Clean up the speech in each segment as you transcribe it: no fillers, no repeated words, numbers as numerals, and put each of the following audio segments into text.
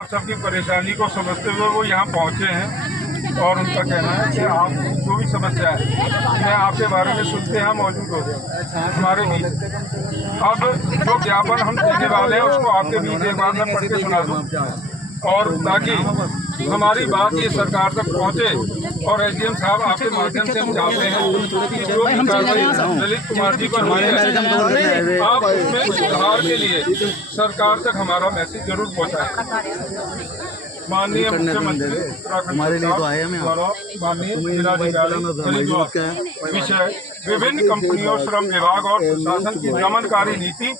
सबकी परेशानी को समझते हुए वो यहाँ पहुँचे हैं और उनका कहना है कि आप जो भी समस्या है मैं आपके बारे में सुनते हैं मौजूद हो गए हमारे बीच। अब जो ज्ञापन हम देने वाले हैं उसको आपके बीच एक बार मैं पढ़ के सुना दूँ और ताकि हमारी बात ये सरकार तक पहुँचे और एसडीएम साहब आपके माध्यम से हम चाहते हैं कि जो भी कार्रवाई ललित कुमार जी पर हुई है आप उसमें सुधार के लिए सरकार तक हमारा मैसेज जरूर पहुँचाएं। माननीय मुख्यमंत्री हमारे लिए तो आए हैं द्वारा माननीय जिलाधिकारी विषय विभिन्न कंपनियों श्रम विभाग और प्रशासन की दमनकारी नीति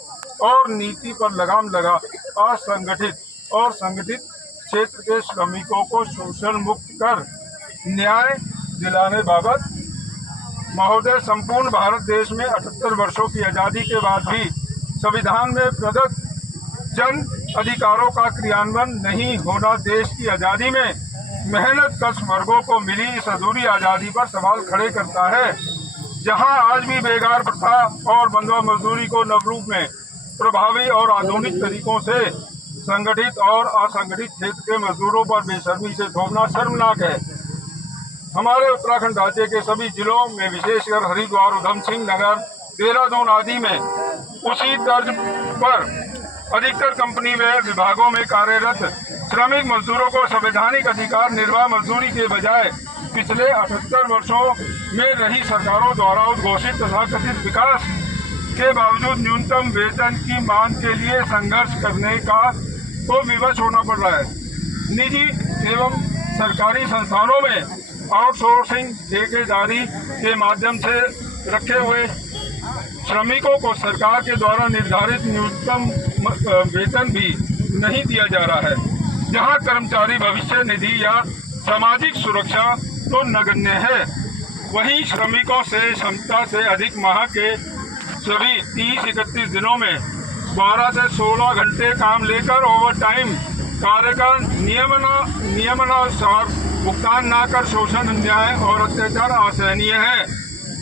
और नीति पर लगाम लगा असंगठित और संगठित क्षेत्र के श्रमिकों को शोषण मुक्त कर न्याय दिलाने बाबत महोदय संपूर्ण भारत देश में 78 वर्षों की आज़ादी के बाद भी संविधान में प्रदत्त जन अधिकारों का क्रियान्वयन नहीं होना देश की आज़ादी में मेहनत कश वर्गों को मिली इस अधूरी आज़ादी पर सवाल खड़े करता है। जहां आज भी बेगार प्रथा और बंधुआ मजदूरी को नवरूप में प्रभावी और आधुनिक तरीकों से संगठित और असंगठित क्षेत्र के मजदूरों पर बेशर्मी से थोपना शर्मनाक है। हमारे उत्तराखंड राज्य के सभी जिलों में विशेषकर हरिद्वार, उधम सिंह नगर, देहरादून आदि में उसी तर्ज पर अधिकतर कंपनी व विभागों में कार्यरत श्रमिक मजदूरों को संवैधानिक अधिकार निर्वाह मजदूरी के बजाय पिछले 78 वर्षों में रही सरकारों द्वारा उद्घोषित तथा कथित विकास के बावजूद न्यूनतम वेतन की मांग के लिए संघर्ष करने का को विवश होना पड़ रहा है। निजी एवं सरकारी संस्थानों में आउटसोर्सिंग ठेकेदारी के माध्यम से रखे हुए श्रमिकों को सरकार के द्वारा निर्धारित न्यूनतम वेतन भी नहीं दिया जा रहा है। जहां कर्मचारी भविष्य निधि या सामाजिक सुरक्षा तो नगण्य है, वहीं श्रमिकों से क्षमता से अधिक माह के सभी 30-31 दिनों में 12 से 16 घंटे काम लेकर ओवर टाइम कार्य का नियमानुसार भुगतान न कर शोषण, अन्याय और अत्याचार असहनीय है।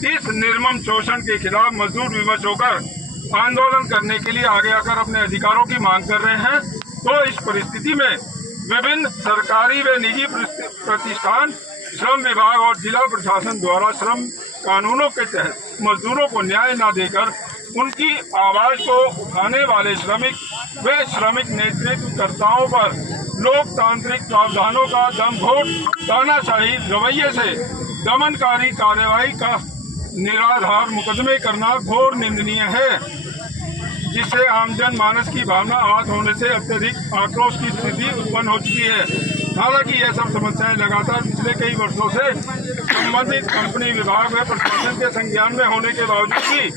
इस निर्मम शोषण के खिलाफ मजदूर विवश होकर आंदोलन करने के लिए आगे आकर अपने अधिकारों की मांग कर रहे हैं। तो इस परिस्थिति में विभिन्न सरकारी व निजी प्रतिष्ठान, श्रम विभाग और जिला प्रशासन द्वारा श्रम कानूनों के तहत मजदूरों को न्याय न देकर उनकी आवाज को उठाने वाले श्रमिक व श्रमिक नेतृत्वकर्ताओं पर लोकतांत्रिक प्रावधानों का दमघोट तानाशाही रवैये से दमनकारी कार्रवाई का निराधार मुकदमे करना घोर निंदनीय है, जिससे आमजन मानस की भावना आहत होने से अत्यधिक आक्रोश की स्थिति उत्पन्न हो चुकी है। हालांकि यह सब समस्याएं लगातार पिछले कई वर्षों से संबंधित कंपनी, विभाग व प्रशासन के संज्ञान में होने के बावजूद भी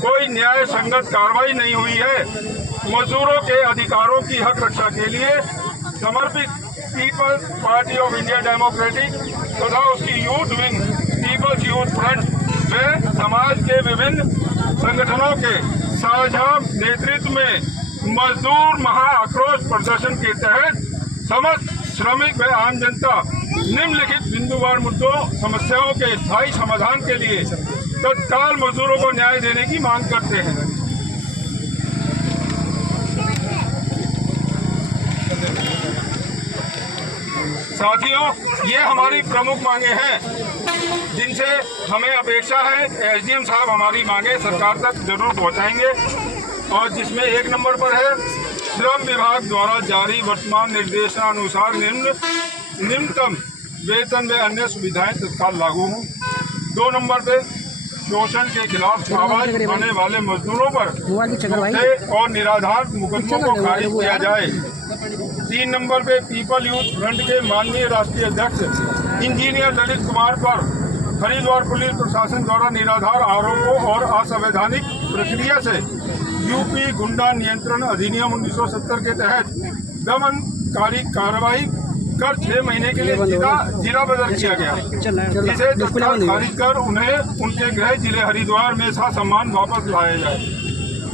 कोई न्याय संगत कार्रवाई नहीं हुई है। मजदूरों के अधिकारों की हक रक्षा के लिए समर्पित people's party of India democratic तथा उसकी youth wing people's youth front व समाज के विभिन्न संगठनों के साझा नेतृत्व में मजदूर महा आक्रोश प्रदर्शन के तहत समस्त श्रमिक व आम जनता निम्नलिखित बिंदुवार मुद्दों समस्याओं के स्थायी समाधान के लिए तत्काल मजदूरों को न्याय देने की मांग करते हैं। साथियों, ये हमारी प्रमुख मांगे हैं जिनसे हमें अपेक्षा है एसडीएम साहब हमारी मांगे सरकार तक जरूर पहुंचाएंगे। और जिसमें एक नंबर पर है श्रम विभाग द्वारा जारी वर्तमान निर्देशानुसार निम्नतम वेतन व अन्य सुविधाएं तत्काल लागू हों। 2 नंबर पे शोषण के खिलाफ आवाज उठाने वाले मजदूरों पर और निराधार मुकदमों को खारिज किया जाए। 3 नंबर पे पीपल यूथ फ्रंट के माननीय राष्ट्रीय अध्यक्ष इंजीनियर ललित कुमार पर हरिद्वार पुलिस प्रशासन द्वारा निराधार आरोपों और असंवैधानिक प्रक्रिया से यूपी गुंडा नियंत्रण अधिनियम 1970 के तहत दमनकारी कार्रवाई कर 6 महीने के लिए जिला बदल किया गया, जिसे तत्काल खारिज कर उन्हें उनके गृह जिले हरिद्वार में सम्मान वापस लाया जाए।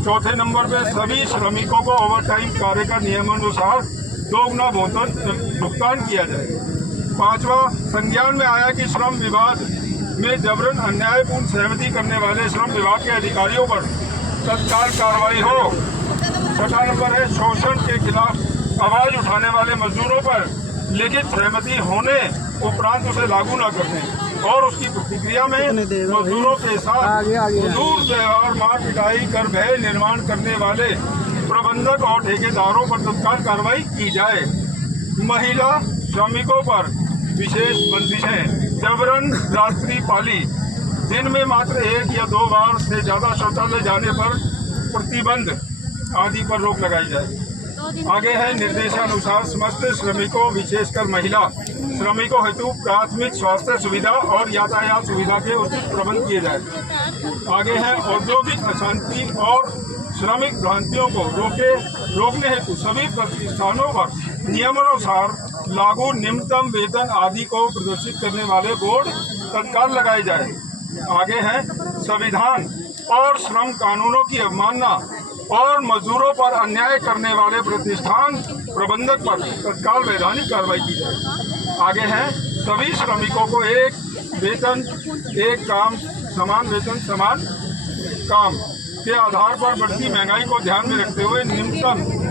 4थे नंबर पे सभी श्रमिकों को ओवर टाइम कार्य का नियमानुसार दोगुना भुगतान किया जाए। 5वां, संज्ञान में आया कि श्रम विभाग में जबरन अन्यायपूर्ण सहमति करने वाले श्रम विभाग के अधिकारियों पर तत्काल कार्रवाई हो। 6वां नंबर है शोषण के खिलाफ आवाज उठाने वाले मजदूरों पर लिखित सहमति होने उपरांत उसे लागू न करने और उसकी प्रतिक्रिया में मजदूरों के साथ हुजूर व्यवहार, मार पिटाई कर भय निर्माण करने वाले प्रबंधक और ठेकेदारों पर तत्काल कार्रवाई की जाए। महिला श्रमिकों पर विशेष बंदिशें, जबरन रात्रि पाली, दिन में मात्र 1 या 2 बार से ज्यादा शौचालय जाने पर प्रतिबंध आदि पर रोक लगाई जाए। आगे है निर्देशानुसार समस्त श्रमिकों विशेषकर महिला श्रमिकों हेतु प्राथमिक स्वास्थ्य सुविधा और यातायात सुविधा के उचित प्रबंध किए जाए। आगे है औद्योगिक अशांति और श्रमिक भ्रांतियों को रोकने हेतु सभी प्रतिष्ठानों पर नियमानुसार लागू न्यूनतम वेतन आदि को प्रदर्शित करने वाले बोर्ड तत्काल लगाए जाए। आगे है संविधान और श्रम कानूनों की अवमानना और मजदूरों पर अन्याय करने वाले प्रतिष्ठान प्रबंधक पर तत्काल वैधानिक कार्रवाई की जाए। आगे है सभी श्रमिकों को एक वेतन एक काम, समान वेतन समान काम के आधार पर बढ़ती महंगाई को ध्यान में रखते हुए न्यूनतम